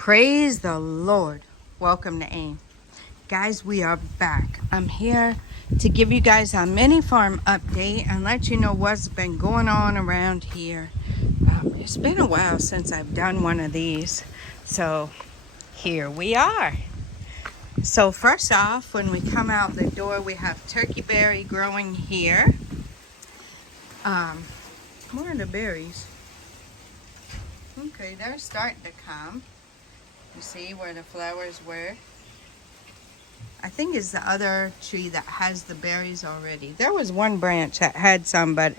Praise the Lord. Welcome to AIM. Guys, we are back. I'm here to give you guys a mini farm update and let you know what's been going on around here. It's been a while since I've done one of these. So here we are. So first off, when we come out the door, we have turkey berry growing here. More of the berries. Okay, they're starting to come. You see where the flowers were? I think it's the other tree that has the berries already. There was one branch that had some, but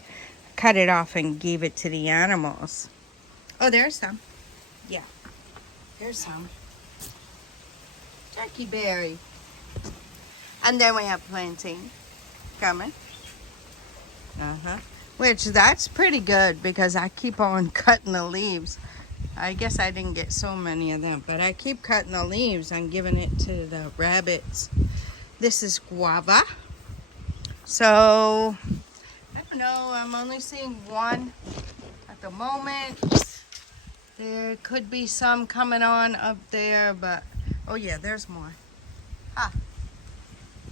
cut it off and gave it to the animals. Oh, there's some. Yeah, there's some. Turkey berry. And then we have plantain coming. Which that's pretty good because I keep on cutting the leaves. I guess I didn't get so many of them, but I keep cutting the leaves and giving it to the rabbits. This is guava. So, I don't know, I'm only seeing one at the moment. There could be some coming on up there, but, oh yeah, there's more.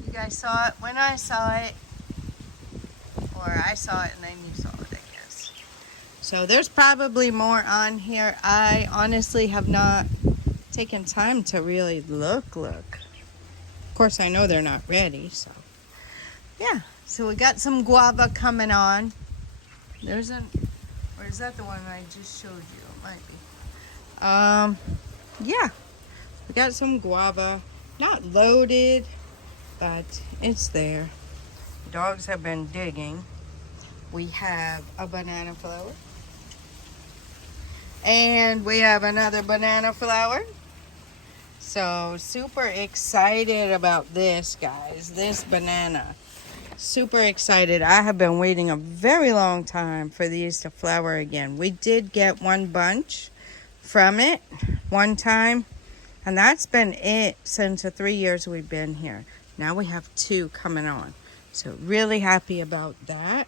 You guys saw it when I saw it, or I saw it and then you saw it, I guess. So there's probably more on here. I honestly have not taken time to really look. Of course, I know they're not ready, so. Yeah, so we got some guava coming on. There's an, or is that the one I just showed you? It might be. Yeah, we got some guava. Not loaded, but it's there. The dogs have been digging. We have a banana flower. And we have another banana flower. So super excited about this, guys. This banana. Super excited. I have been waiting a very long time for these to flower again. We did get one bunch from it one time. And that's been it since the 3 years we've been here. Now we have two coming on. So really happy about that.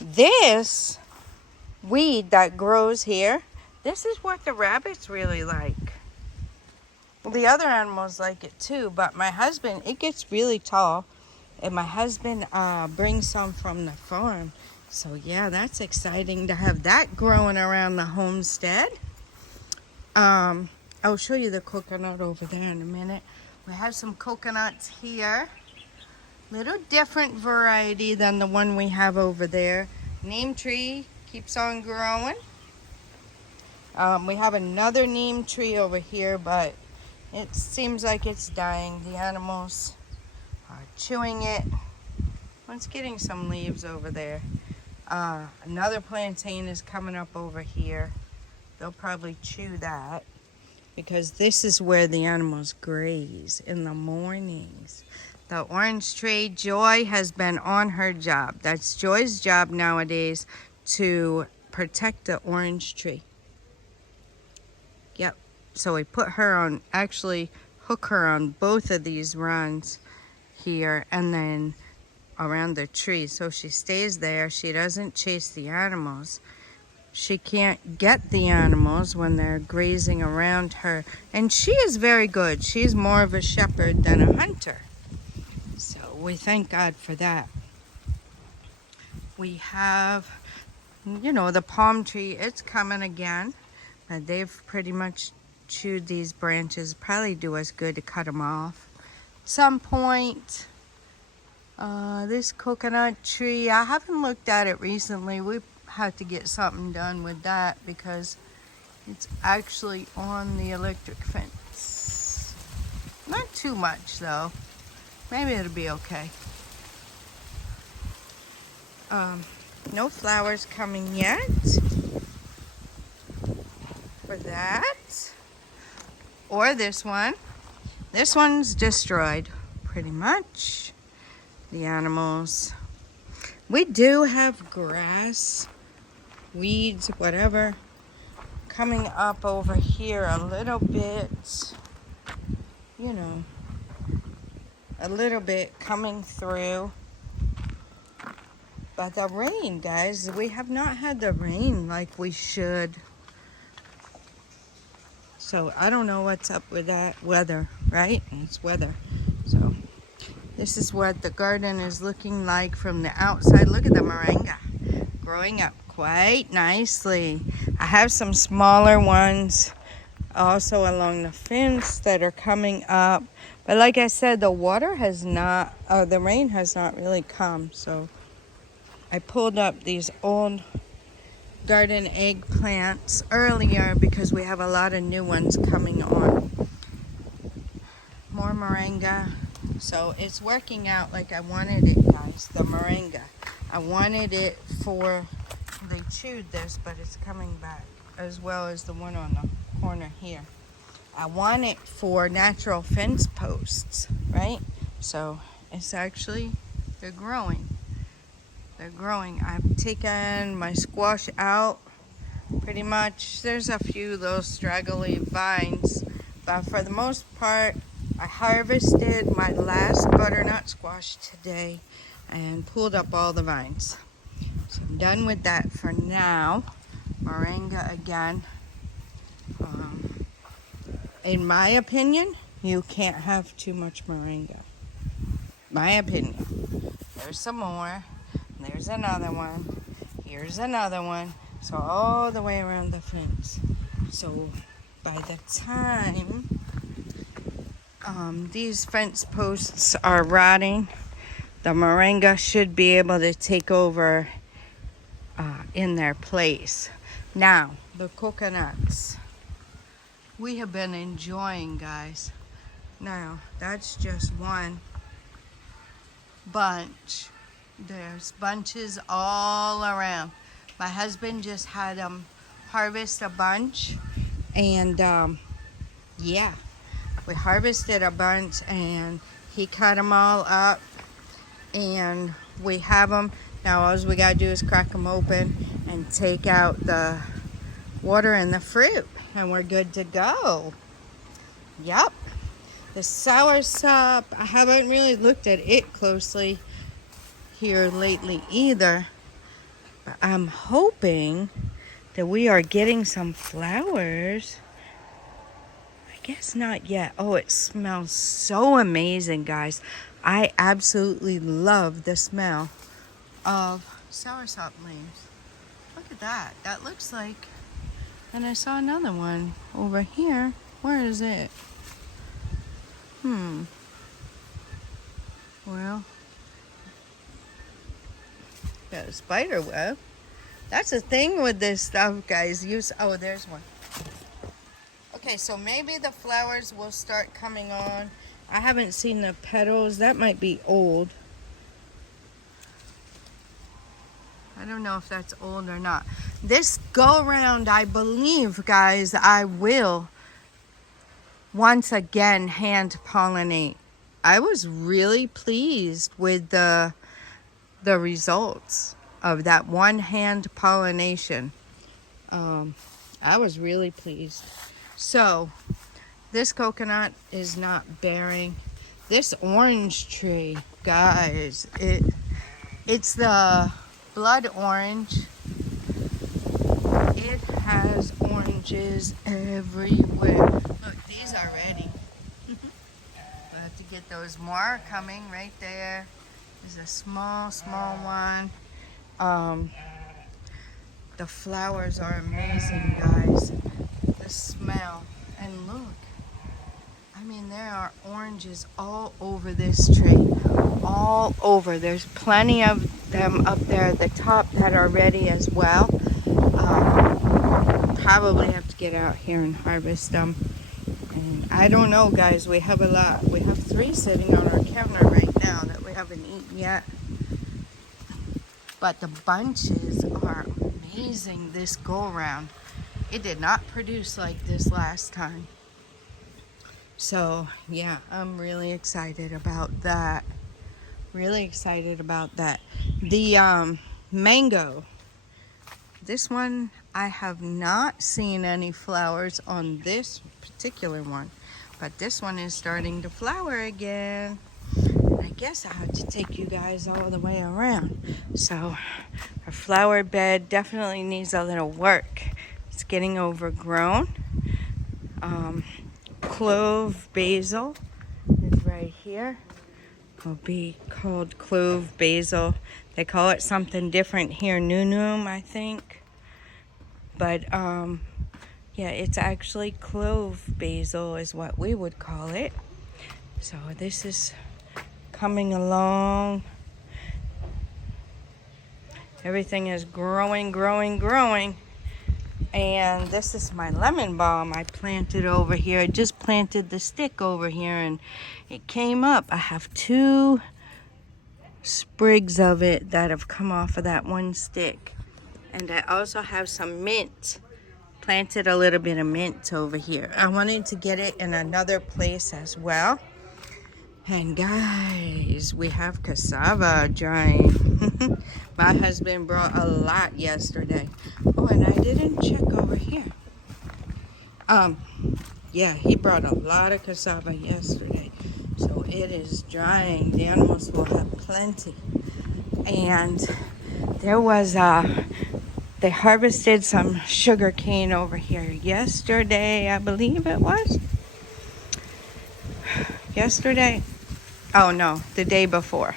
This weed that grows here, this is what the rabbits really like. Well, the other animals like it too, but my husband, it gets really tall. And my husband brings some from the farm. So yeah, that's exciting to have that growing around the homestead. I'll show you the coconut over there in a minute. We have some coconuts here. Little different variety than the one we have over there. Neem tree keeps on growing. We have another neem tree over here, but it seems like it's dying. The animals are chewing it. Well, it's getting some leaves over there. Another plantain is coming up over here. They'll probably chew that because this is where the animals graze in the mornings. The orange tree, Joy has been on her job. That's Joy's job nowadays, to protect the orange tree. Yep. So we put her on, actually hook her on both of these runs here and then around the tree. So she stays there. She doesn't chase the animals. She can't get the animals when they're grazing around her. And she is very good. She's more of a shepherd than a hunter. So we thank God for that. We have, you know, the palm tree. It's coming again. They've pretty much chewed these branches. Probably do us good to cut them off. At some point, this coconut tree, I haven't looked at it recently. We have to get something done with that because it's actually on the electric fence. Not too much though. Maybe it'll be okay. No flowers coming yet for that. Or this one. This one's destroyed pretty much. The animals. We do have grass, weeds, whatever, coming up over here a little bit, you know, a little bit coming through. But the rain, guys, we have not had the rain like we should. So I don't know what's up with that weather, right? It's weather. So this is what the garden is looking like from the outside. Look at the moringa growing up quite nicely. I have some smaller ones also along the fence that are coming up. But like I said, the water has not, the rain has not really come. So I pulled up these old garden eggplants earlier because we have a lot of new ones coming on. More moringa. So it's working out like I wanted it, guys, the moringa. I wanted it for, they chewed this, but it's coming back, as well as the one on the corner here. I want it for natural fence posts, right? So it's actually, they're growing. They're growing. I've taken my squash out pretty much. There's a few little straggly vines, but for the most part, I harvested my last butternut squash today and pulled up all the vines. So I'm done with that for now. Moringa again. In my opinion, you can't have too much moringa. My opinion. There's some more. There's another one. Here's another one. So all the way around the fence. So by the time these fence posts are rotting, the moringa should be able to take over in their place. Now, the coconuts. We have been enjoying, guys. Now, that's just one bunch. There's bunches all around. My husband just had harvest a bunch, and yeah, we harvested a bunch, and he cut them all up, and we have them. Now all we gotta do is crack them open and take out the water and the fruit, and we're good to go. Yep. The soursop, I haven't really looked at it closely here lately either, but I'm hoping that we are getting some flowers. I guess not yet. Oh, it smells so amazing, guys. I absolutely love the smell of soursop leaves. Look at that. That looks like, and I saw another one over here. Where is it? Well, got a spider web. That's the thing with this stuff, guys. Oh, there's one. Okay, so maybe the flowers will start coming on. I haven't seen the petals. That might be old. I don't know if that's old or not. This go around, I believe, guys, I will once again hand pollinate. I was really pleased with the results of that one hand pollination. I was really pleased. So this coconut is not bearing. This orange tree, guys, it's the blood orange. It has oranges everywhere. Look, these are ready. We'll have to get those more coming right there. There's a small one. The flowers are amazing, guys. The smell. And look, I mean, there are oranges all over this tree. All over. There's plenty of them up there at the top that are ready as well. Probably have to get out here and harvest them. And I don't know, guys. We have a lot. We have 3 sitting on our counter right now that we haven't eaten yet. But the bunches are amazing this go around. It did not produce like this last time. So yeah, I'm really excited about that. Really excited about that. The mango. This one, I have not seen any flowers on this particular one. But this one is starting to flower again. I guess I have to take you guys all the way around. So our flower bed definitely needs a little work. It's getting overgrown. Clove basil is right here. Will be called clove basil. They call it something different here, nunum, I think. But yeah, it's actually clove basil is what we would call it. So this is coming along. Everything is growing, growing, growing. And this is my lemon balm I planted over here. I just planted the stick over here and it came up. I have 2 sprigs of it that have come off of that one stick. And I also have some mint. Planted a little bit of mint over here. I wanted to get it in another place as well. And guys, we have cassava drying. My husband brought a lot yesterday. Oh, and I didn't check over here. Yeah, he brought a lot of cassava yesterday. So it is drying. The animals will have plenty. And there was they harvested some sugar cane over here yesterday, I believe it was. Yesterday. Oh no, the day before.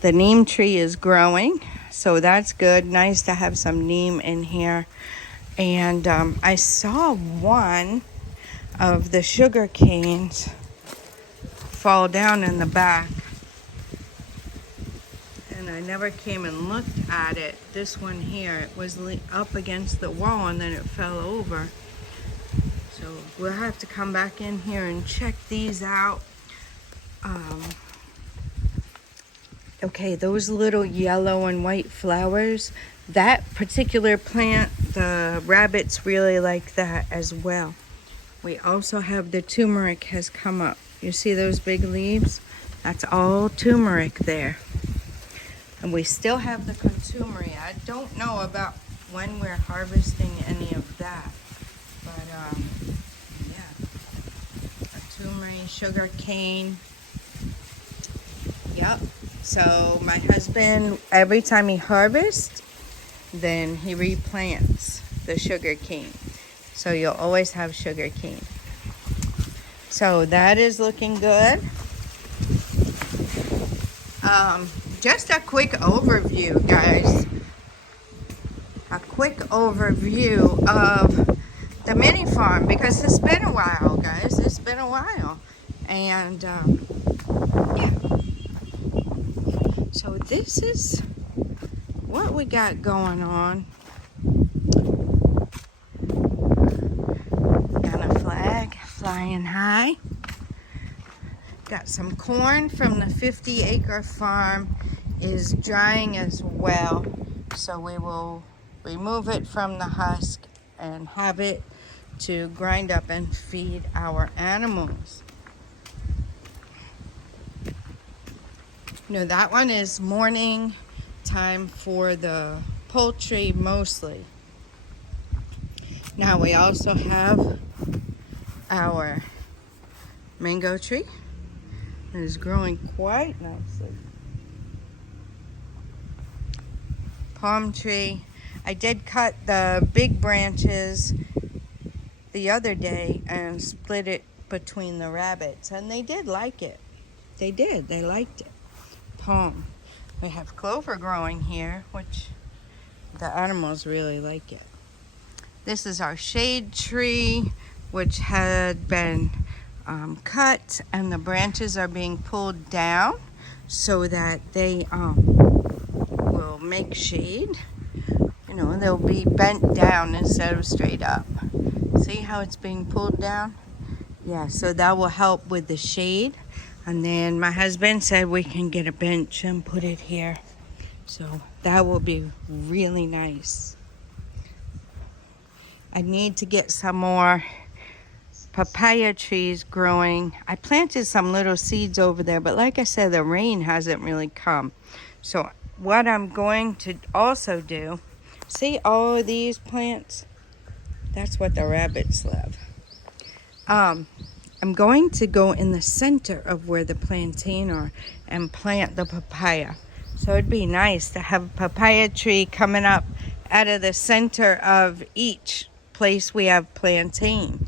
The neem tree is growing, so that's good. Nice to have some neem in here. And I saw one of the sugar canes fall down in the back. And I never came and looked at it. This one here, it was up against the wall and then it fell over. So we'll have to come back in here and check these out. Okay, those little yellow and white flowers, that particular plant, the rabbits really like that as well. We also have the turmeric has come up. You see those big leaves? That's all turmeric there. And we still have the contumery. I don't know about when we're harvesting any of that. But yeah, contumery, sugar cane. Yep. So my husband, every time he harvests, then he replants the sugar cane. So you'll always have sugar cane. So that is looking good. Just a quick overview, guys. A quick overview of the MiniFarm because it's been a while, guys. It's been a while. And yeah. So this is what we got going on. Got a flag flying high. Got some corn from the 50-acre farm is drying as well. So we will remove it from the husk and have it to grind up and feed our animals. No, that one is morning time for the poultry mostly. Now we also have our mango tree. It is growing quite nicely. Palm tree. I did cut the big branches the other day and split it between the rabbits, and they did like it. They did. They liked it. Palm. We have clover growing here, which the animals really like it. This is our shade tree, which had been cut, and the branches are being pulled down so that they will make shade. You know, they'll be bent down instead of straight up. See how it's being pulled down? Yeah, so that will help with the shade. And then my husband said we can get a bench and put it here. So that will be really nice. I need to get some more papaya trees growing. I planted some little seeds over there, but like I said, the rain hasn't really come. So what I'm going to also do, see all of these plants? That's what the rabbits love. I'm going to go in the center of where the plantain are and plant the papaya. So it'd be nice to have a papaya tree coming up out of the center of each place we have plantain.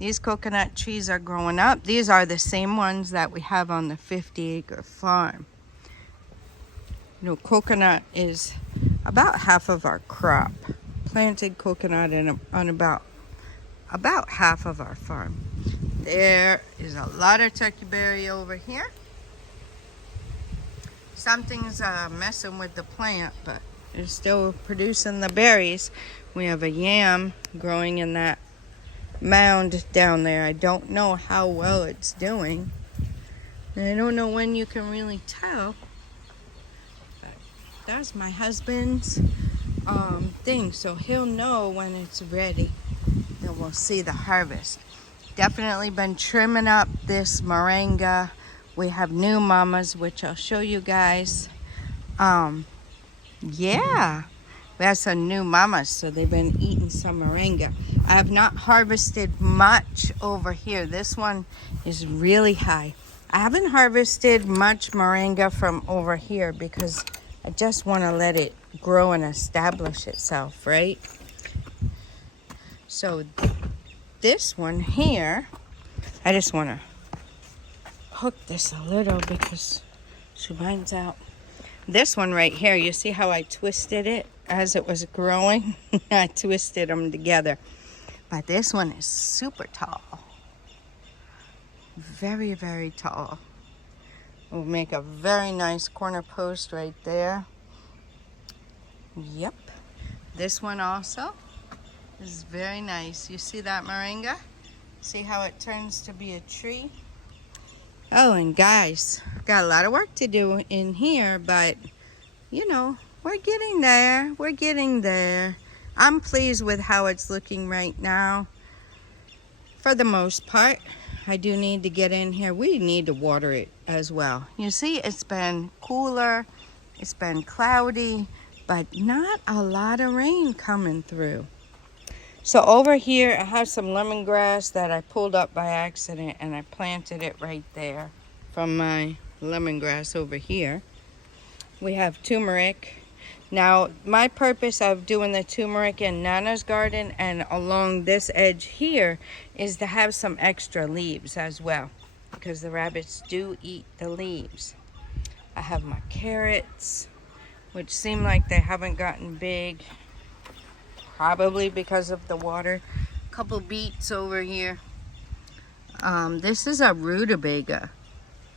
These coconut trees are growing up. These are the same ones that we have on the 50-acre farm. You know, coconut is about half of our crop. Planted coconut on about half of our farm. There is a lot of turkey berry over here. Something's messing with the plant, but it's still producing the berries. We have a yam growing in that mound down there. I don't know how well it's doing. And I don't know when you can really tell. But that's my husband's thing, so he'll know when it's ready. Then we'll see the harvest. Definitely been trimming up this moringa. We have new mamas, which I'll show you guys. Yeah, we have some new mamas, so they've been eating some moringa. I have not harvested much over here. This one is really high. I haven't harvested much moringa from over here because I just want to let it grow and establish itself, right? So this one here, I just want to hook this a little because she finds out. This one right here, you see how I twisted it as it was growing? I twisted them together. But this one is super tall. Very, very tall. We'll make a very nice corner post right there. Yep. This one also is very nice. You see that moringa? See how it turns to be a tree? Oh, and guys, got a lot of work to do in here, but you know, we're getting there. We're getting there. I'm pleased with how it's looking right now. For the most part, I do need to get in here. We need to water it as well. You see, it's been cooler. It's been cloudy, but not a lot of rain coming through. So over here, I have some lemongrass that I pulled up by accident, and I planted it right there from my lemongrass over here. We have turmeric. Now, my purpose of doing the turmeric in Nana's garden and along this edge here is to have some extra leaves as well, because the rabbits do eat the leaves. I have my carrots, which seem like they haven't gotten big, probably because of the water. A couple beets over here. This is a rutabaga.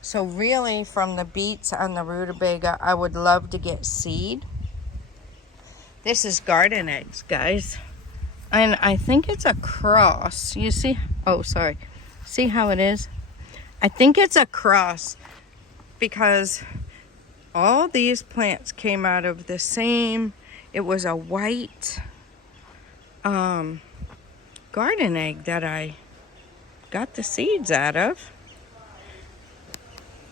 So really, from the beets and the rutabaga, I would love to get seed. This is garden eggs, guys. And I think it's a cross. You see? Oh, sorry. See how it is? I think it's a cross because all these plants came out of the same, it was a white garden egg that I got the seeds out of.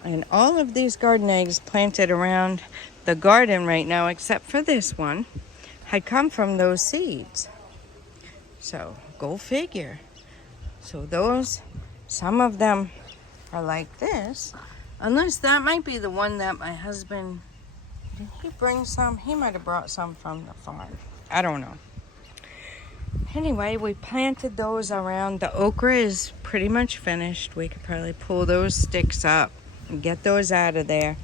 And all of these garden eggs planted around the garden right now, except for this one, had come from those seeds. So go figure. So those, some of them are like this, unless that might be the one that my husband, did he bring some? He might have brought some from the farm. I don't know. Anyway, we planted those around. The okra is pretty much finished. We could probably pull those sticks up and get those out of there.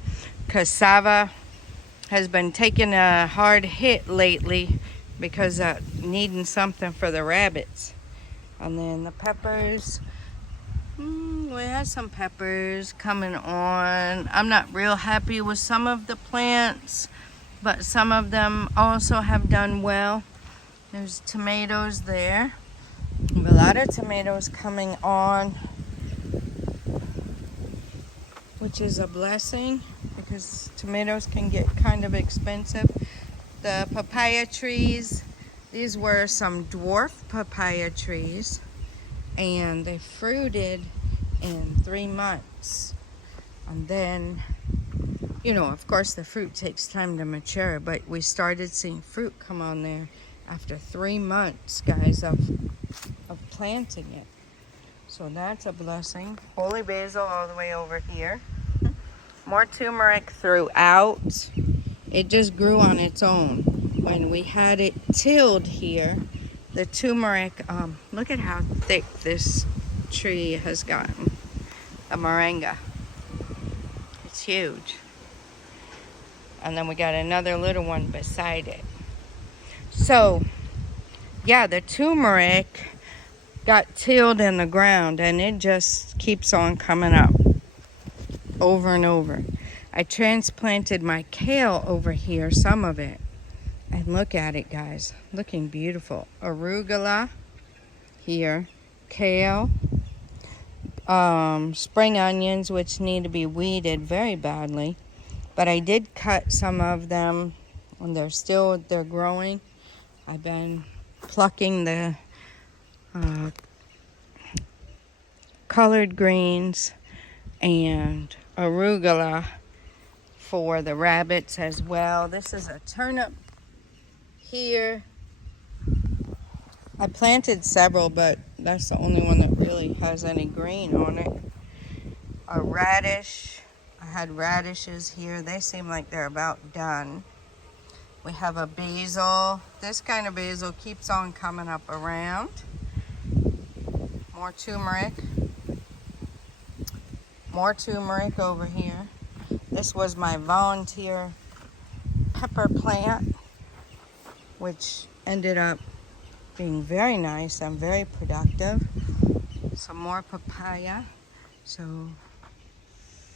Cassava has been taking a hard hit lately because needing something for the rabbits. And then the peppers, we have some peppers coming on. I'm not real happy with some of the plants, but some of them also have done well. There's tomatoes there. We have a lot of tomatoes coming on, which is a blessing because tomatoes can get kind of expensive. The papaya trees, these were some dwarf papaya trees, and they fruited in 3 months. And then, you know, of course the fruit takes time to mature, but we started seeing fruit come on there after 3 months, guys, of planting it. So that's a blessing. Holy basil all the way over here. More turmeric throughout. It just grew on its own. When we had it tilled here, the turmeric, look at how thick this tree has gotten. A moringa. It's huge. And then we got another little one beside it. So, yeah, the turmeric got tilled in the ground and it just keeps on coming up over and over. I transplanted my kale over here, some of it. And look at it, guys. Looking beautiful. Arugula here. Kale. Spring onions, which need to be weeded very badly. But I did cut some of them and they're growing. I've been plucking the colored greens and arugula for the rabbits as well. This is a turnip here. I planted several, but that's the only one that really has any green on it. A radish. I had radishes here. They seem like they're about done. We have a basil. This kind of basil keeps on coming up around. More turmeric. More turmeric over here. This was my volunteer pepper plant, which ended up being very nice and very productive. Some more papaya. So,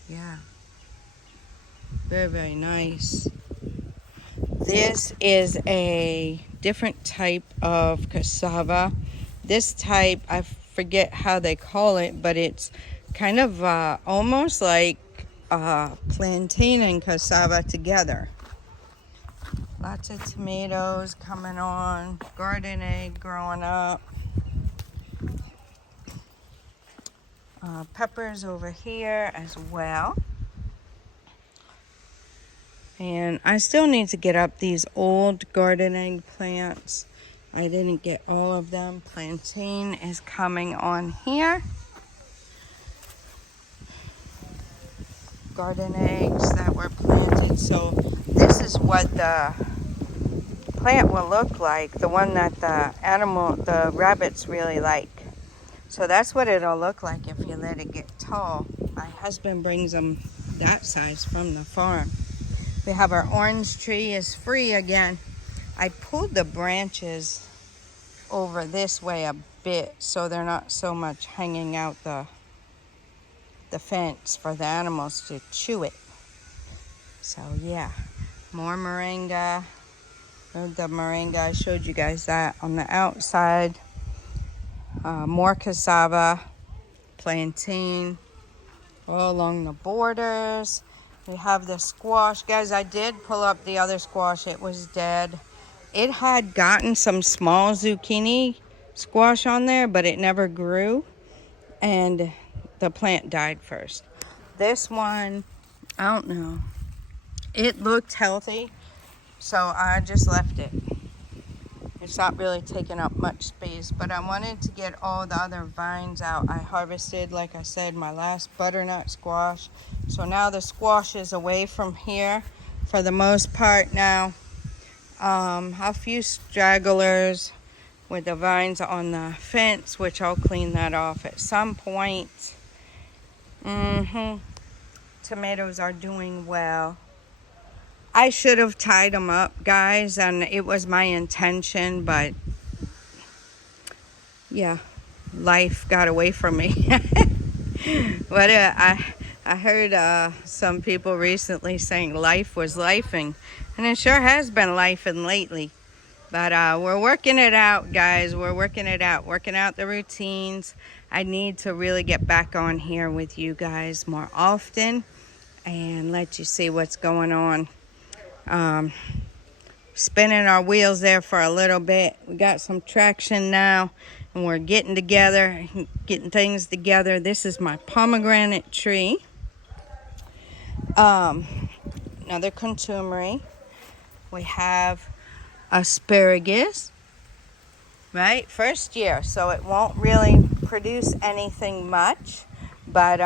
yeah. Very, very nice. This is a different type of cassava. This type, I forget how they call it, but it's kind of almost like plantain and cassava together. Lots of tomatoes coming on, garden egg growing up. Peppers over here as well. And I still need to get up these old garden egg plants. I didn't get all of them. Plantain is coming on here. Garden eggs that were planted. So this is what the plant will look like. The one that the rabbits really like. So that's what it'll look like if you let it get tall. My husband brings them that size from the farm. We have our orange tree is free again. I pulled the branches over this way a bit so they're not so much hanging out the fence for the animals to chew it. So yeah, more moringa. The moringa, I showed you guys that on the outside. More cassava, plantain, all along the borders. We have the squash. Guys, I did pull up the other squash. It was dead. It had gotten some small zucchini squash on there, but it never grew. And the plant died first. This one, I don't know. It looked healthy, so I just left it. It's not really taking up much space, but I wanted to get all the other vines out. I harvested, like I said, my last butternut squash. So now the squash is away from here for the most part now. A few stragglers with the vines on the fence, which I'll clean that off at some point. Tomatoes are doing well. I should have tied them up, guys, and it was my intention, but yeah, life got away from me. But I heard some people recently saying life was lifing, and it sure has been lifing lately. But we're working it out, guys. We're working it out, working out the routines. I need to really get back on here with you guys more often and let you see what's going on. Spinning our wheels there for a little bit. We got some traction now, and we're getting together, getting things together. This is my pomegranate tree. Another contumery. We have asparagus, right? First year, so it won't really produce anything much, but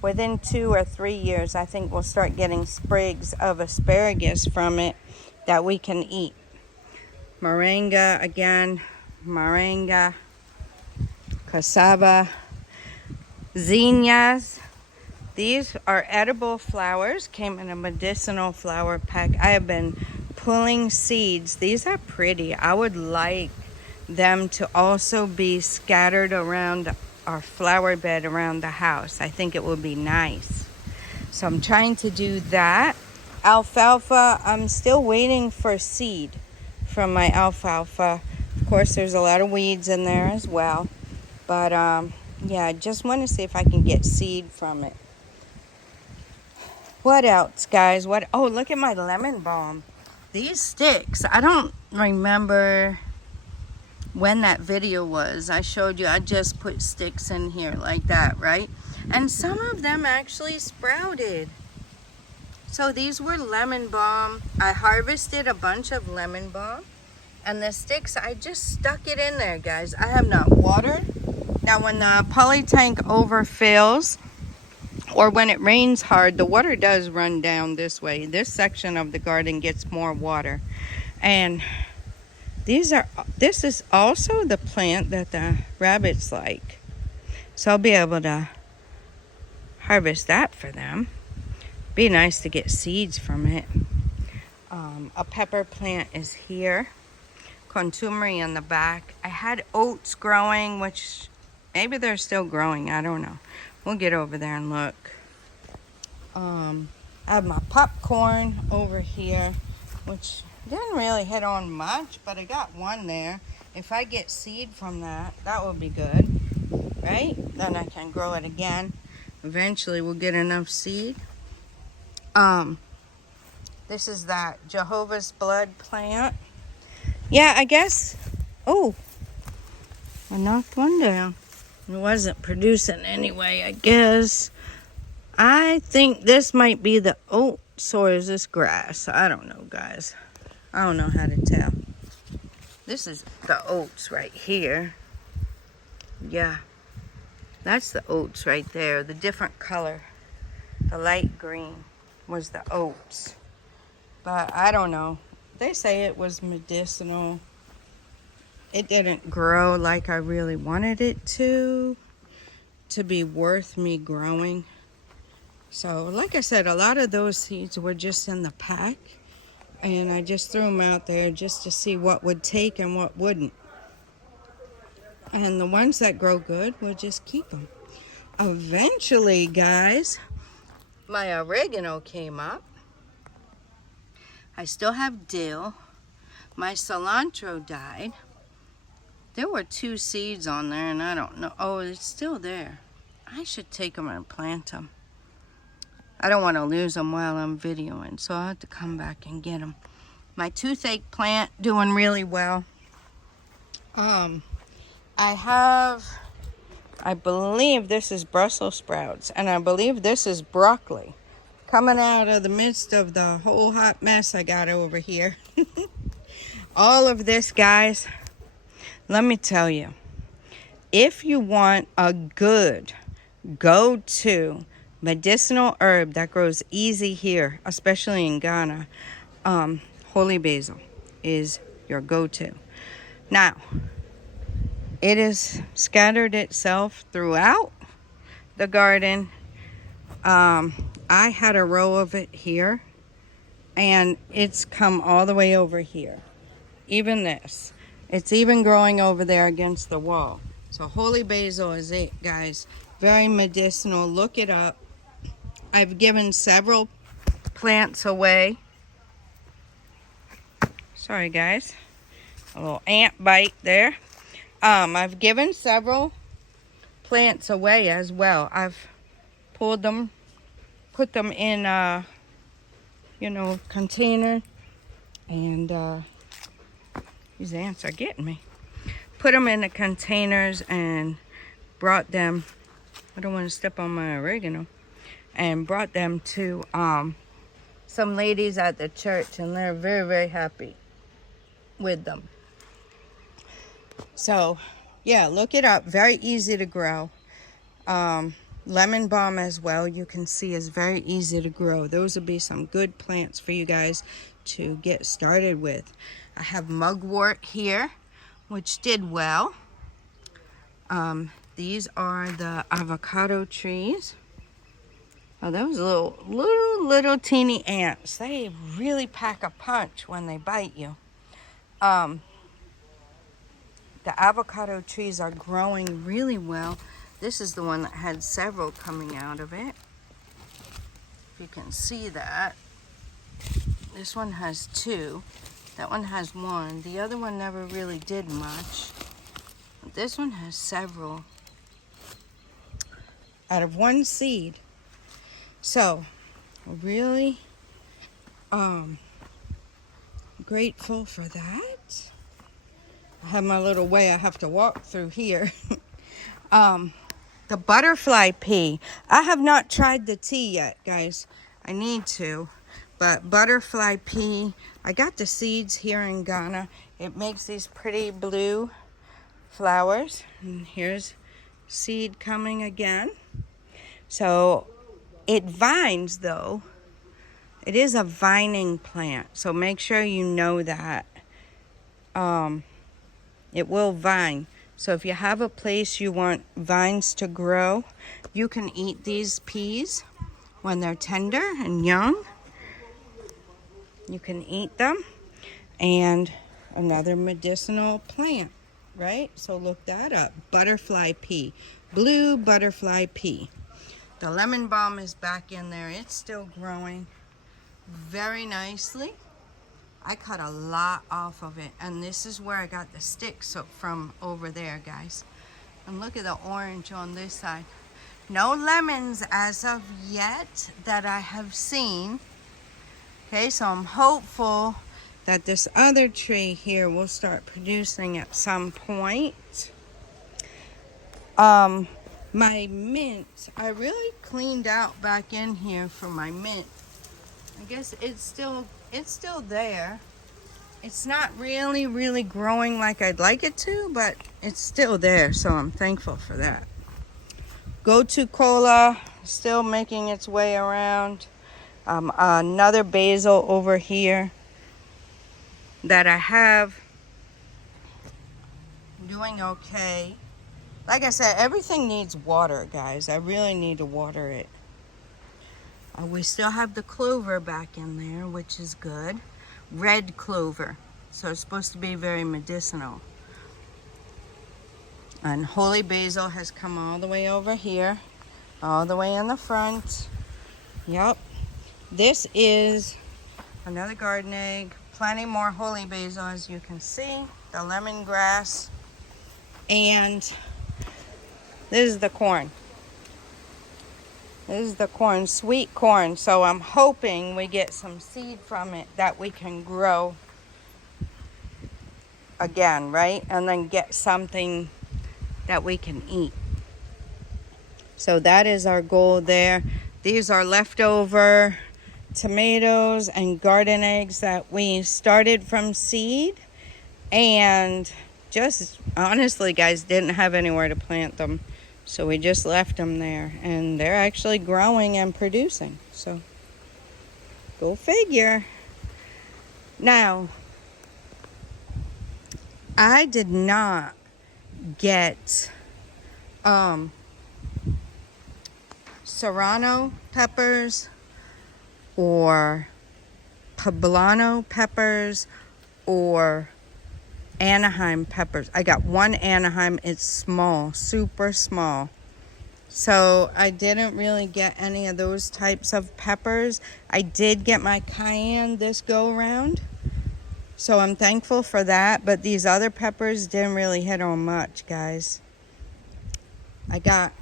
within 2 or 3 years, I think we'll start getting sprigs of asparagus from it that we can eat. Moringa again, moringa, cassava. zinnias. These are edible flowers, came in a medicinal flower pack. I have been pulling seeds. These are pretty. I would like them to also be scattered around our flower bed around the house. I think it would be nice. So I'm trying to do that. Alfalfa, I'm still waiting for seed from my alfalfa. Of course, there's a lot of weeds in there as well. But yeah, I just want to see if I can get seed from it. What else, guys? Oh, look at my lemon balm. These sticks, I don't remember when that video was. I showed you I just put sticks in here like that, right? And some of them actually sprouted. So these were lemon balm. I harvested a bunch of lemon balm. And the sticks, I just stuck it in there, guys. I have not watered. Now when the poly tank overfills, or when it rains hard, the water does run down this way. This section of the garden gets more water. And this is also the plant that the rabbits like. So I'll be able to harvest that for them. Be nice to get seeds from it. A pepper plant is here. Contumely in the back. I had oats growing, which maybe they're still growing. I don't know. We'll get over there and look. I have my popcorn over here, which didn't really hit on much, but I got one there. If I get seed from that, that would be good, right? Then I can grow it again. Eventually we'll get enough seed. This is that Jehovah's Blood plant. Yeah, I guess. Oh, I knocked one down. It wasn't producing anyway, I guess. I think this might be the oats, or is this grass? I don't know, guys. I don't know how to tell. This is the oats right here. Yeah, that's the oats right there. The different color, the light green, was the oats. But I don't know. They say it was medicinal. It didn't grow like I really wanted it to be worth me growing. So, like I said, a lot of those seeds were just in the pack. And I just threw them out there just to see what would take and what wouldn't. And the ones that grow good, we'll just keep them. Eventually, guys, my oregano came up. I still have dill. My cilantro died. There were 2 seeds on there, and I don't know. Oh, it's still there. I should take them and plant them. I don't want to lose them while I'm videoing, so I'll have to come back and get them. My toothache plant doing really well. I believe this is Brussels sprouts, and I believe this is broccoli coming out of the midst of the whole hot mess I got over here. All of this, guys, let me tell you, if you want a good go-to medicinal herb that grows easy here, especially in Ghana, holy basil is your go-to. Now, it is scattered itself throughout the garden. I had a row of it here, and it's come all the way over here. Even this. It's even growing over there against the wall. So holy basil is it, guys. Very medicinal. Look it up. I've given several plants away. Sorry, guys. A little ant bite there. I've given several plants away as well. I've pulled them, put them in container, and these ants are getting me. Put them in the containers and brought them. I don't want to step on my oregano. And brought them to some ladies at the church, and they're very, very happy with them. So, yeah, look it up. Very easy to grow. Lemon balm as well, you can see, is very easy to grow. Those would be some good plants for you guys to get started with. I have mugwort here, which did well. These are the avocado trees. Oh, those little teeny ants. They really pack a punch when they bite you. The avocado trees are growing really well. This is the one that had several coming out of it. If you can see that. This one has 2. That one has 1. The other one never really did much. But this one has several. Out of 1 seed. So, really grateful for that. I have my little way I have to walk through here. The butterfly pea. I have not tried the tea yet, guys. I need to. But butterfly pea, I got the seeds here in Ghana. It makes these pretty blue flowers. And here's seed coming again. So it vines though. It is a vining plant. So make sure you know that. It will vine. So if you have a place you want vines to grow, you can eat these peas when they're tender and young. You can eat them. And another medicinal plant, right? So look that up. Butterfly pea. Blue butterfly pea. The lemon balm is back in there. It's still growing very nicely. I cut a lot off of it. And this is where I got the sticks from over there, guys. And look at the orange on this side. No lemons as of yet that I have seen. Okay, so I'm hopeful that this other tree here will start producing at some point. My mint, I really cleaned out back in here for my mint. I guess it's still there. It's not really growing like I'd like it to, but it's still there, so I'm thankful for that. Gotu kola, still making its way around. Another basil over here that I have doing okay. Like I said, everything needs water, guys. I really need to water it. We still have the clover back in there, which is good. Red clover. So it's supposed to be very medicinal. And holy basil has come all the way over here. All the way in the front. Yep. This is another garden egg. Plenty more holy basil, as you can see. The lemongrass. And this is the corn. This is the corn, sweet corn. So I'm hoping we get some seed from it that we can grow again, right? And then get something that we can eat. So that is our goal there. These are leftover tomatoes and garden eggs that we started from seed. And just honestly, guys, didn't have anywhere to plant them. So we just left them there, and they're actually growing and producing. So go figure. Now, I did not get serrano peppers or poblano peppers or Anaheim peppers. I got one Anaheim. It's small, super small. So I didn't really get any of those types of peppers. I did get my cayenne this go around. So I'm thankful for that. But these other peppers didn't really hit on much, guys. I got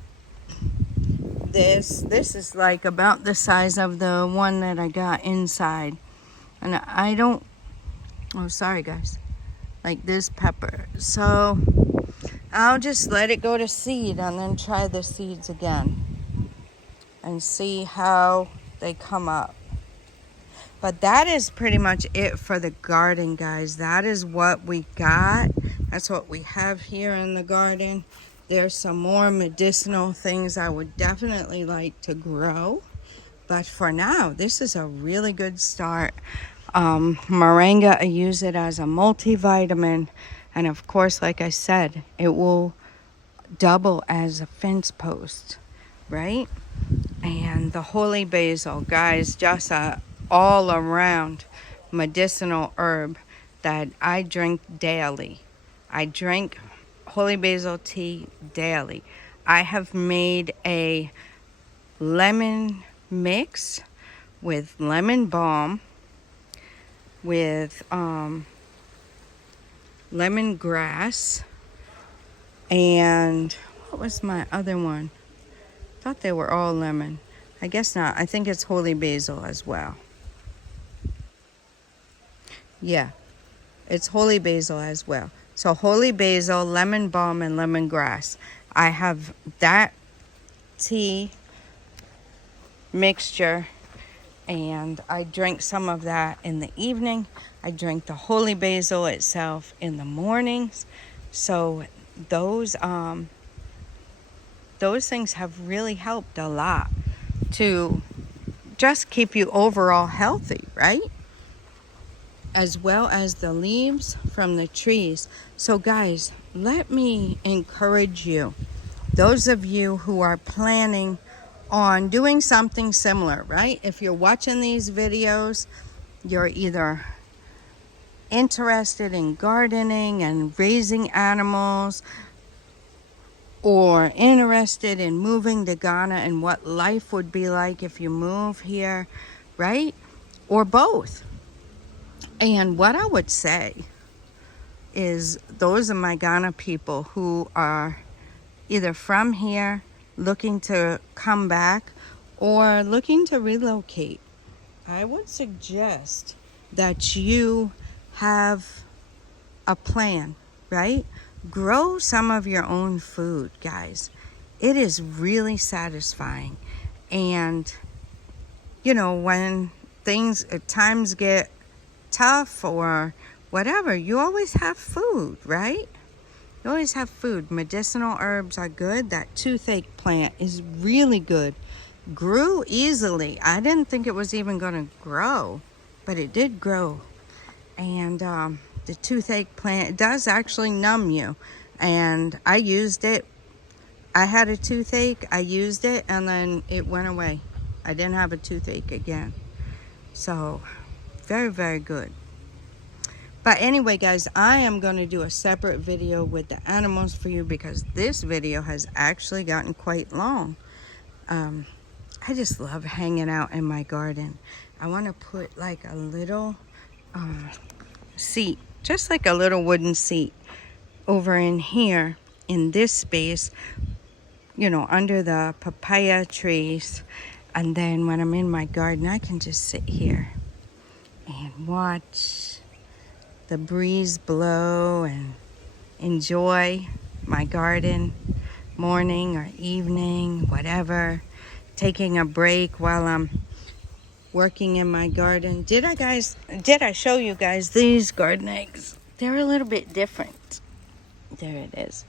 this. This is like about the size of the one that I got inside. And I don't... Oh, sorry, guys. Like this pepper. So I'll just let it go to seed and then try the seeds again and see how they come up. But that is pretty much it for the garden, guys. That is what we got. That's what we have here in the garden. There's some more medicinal things I would definitely like to grow. But for now, this is a really good start. Moringa, I use it as a multivitamin, and of course, like I said, it will double as a fence post, right? And the holy basil, guys, just a all around medicinal herb that I drink daily. I drink holy basil tea daily. I have made a lemon mix with lemon balm, with lemongrass, and what was my other one? Thought they were all lemon. I guess not. I think it's holy basil as well. Yeah, it's holy basil as well. So holy basil, lemon balm, and lemongrass. I have that tea mixture, and I drink some of that in the evening. I drink the holy basil itself in the mornings. So those things have really helped a lot to just keep you overall healthy, right? As well as the leaves from the trees. So guys, let me encourage you, those of you who are planning on doing something similar, right? If you're watching these videos, you're either interested in gardening and raising animals, or interested in moving to Ghana and what life would be like if you move here, right? Or both. And what I would say is those are my Ghana people who are either from here, looking to come back, or looking to relocate. I would suggest that you have a plan, right? Grow some of your own food, guys. It is really satisfying. And, you know, when times get tough or whatever, you always have food, right? You always have food. Medicinal herbs are good. That toothache plant is really good. Grew easily. I didn't think it was even going to grow, but it did grow. And the toothache plant, it does actually numb you. And I used it. I had a toothache. I used it, and then it went away. I didn't have a toothache again. So, very, very good. But anyway, guys, I am going to do a separate video with the animals for you because this video has actually gotten quite long. I just love hanging out in my garden. I want to put like a little seat, just like a little wooden seat over in here in this space, you know, under the papaya trees. And then when I'm in my garden, I can just sit here and watch the breeze blow and enjoy my garden, morning or evening, whatever. Taking a break while I'm working in my garden. Did I show you guys these garden eggs? They're a little bit different. There it is.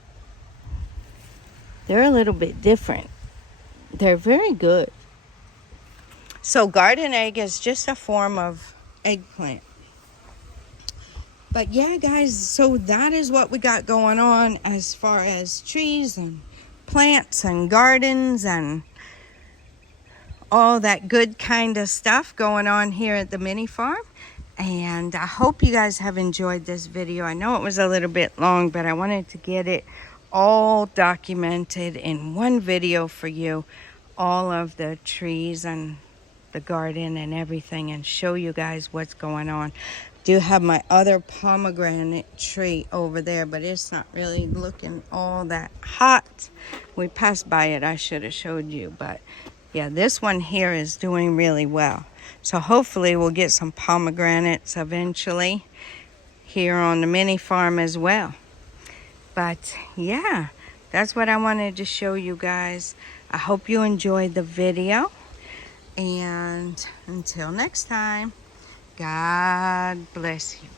They're a little bit different. They're very good. So garden egg is just a form of eggplant. But yeah, guys, so that is what we got going on as far as trees and plants and gardens and all that good kind of stuff going on here at the MiniFarm. And I hope you guys have enjoyed this video. I know it was a little bit long, but I wanted to get it all documented in one video for you. All of the trees and the garden and everything, and show you guys what's going on. Do have my other pomegranate tree over there, but it's not really looking all that hot. We passed by it. I should have showed you, but yeah, this one here is doing really well. So hopefully we'll get some pomegranates eventually here on the MiniFarm as well. But yeah, that's what I wanted to show you guys. I hope you enjoyed the video. And until next time, God bless you.